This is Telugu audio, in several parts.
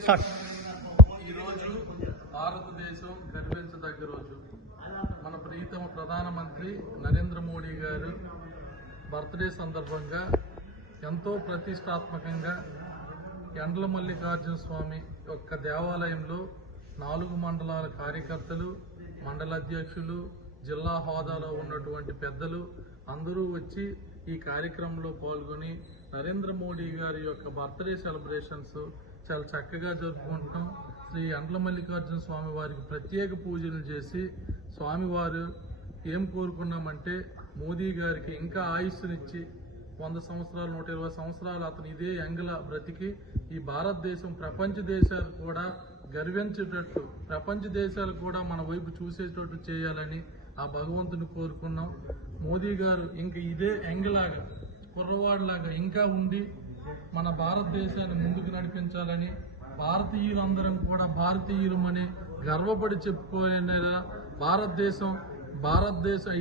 ఈరోజు భారతదేశం గర్వించదగ్గ రోజు. మన ప్రీతమ ప్రధానమంత్రి నరేంద్ర మోడీ గారు బర్త్డే సందర్భంగా ఎంతో ప్రతిష్టాత్మకంగా యండ్ల మల్లికార్జున స్వామి యొక్క దేవాలయంలో 4 మండలాల కార్యకర్తలు, మండల అధ్యక్షులు, జిల్లా హోదాలో ఉన్నటువంటి పెద్దలు అందరూ వచ్చి ఈ కార్యక్రమంలో పాల్గొని నరేంద్ర మోడీ గారి యొక్క బర్త్డే సెలబ్రేషన్స్ చాలా చక్కగా జరుపుకుంటున్నాం. శ్రీ యండ్ల మల్లికార్జున స్వామి వారికి ప్రత్యేక పూజలు చేసి స్వామివారు ఏం కోరుకున్నామంటే మోదీ గారికి ఇంకా ఆయుష్నిచ్చి 100 సంవత్సరాలు 120 సంవత్సరాలు అతను ఇదే యంగ్ల బ్రతికి ఈ భారతదేశం ప్రపంచ దేశాలు కూడా గర్వించేటట్టు, ప్రపంచ దేశాలు కూడా మన వైపు చూసేటట్టు చేయాలని ఆ భగవంతుని కోరుకున్నాం. మోదీ గారు ఇంక ఇదే యంగ్లాగా కుర్రవాడిలాగా ఇంకా ఉండి మన భారతదేశాన్ని ముందుకు నడిపించాలని, భారతీయులందరం కూడా భారతీయులమని గర్వపడి చెప్పుకోలేదా భారతదేశం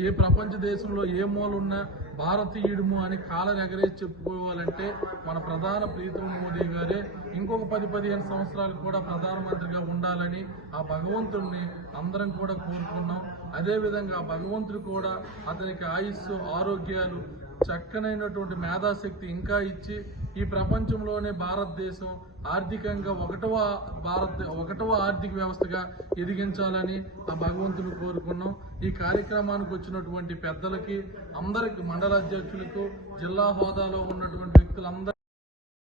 ఏ ప్రపంచ దేశంలో ఏ మూలున్నా భారతీయుడుము అని కాలర్ ఎగరేసి చెప్పుకోవాలంటే మన ప్రధాన ప్రీతం మోదీ గారే ఇంకొక 10-15 సంవత్సరాలు కూడా ప్రధానమంత్రిగా ఉండాలని ఆ భగవంతుడిని అందరం కూడా కోరుకున్నాం. అదేవిధంగా ఆ భగవంతుడు కూడా అతనికి ఆయుస్సు, ఆరోగ్యాలు, చక్కనైనటువంటి మేధాశక్తి ఇంకా ఇచ్చి ఈ ప్రపంచంలోనే భారతదేశం ఆర్థికంగా ఒకటవ ఆర్థిక వ్యవస్థగా ఎదిగించాలని ఆ భగవంతుని కోరుకున్నాం. ఈ కార్యక్రమానికి వచ్చినటువంటి పెద్దలకి అందరికి, మండల అధ్యక్షులకు, జిల్లా హోదాలో ఉన్నటువంటి వ్యక్తులందరూ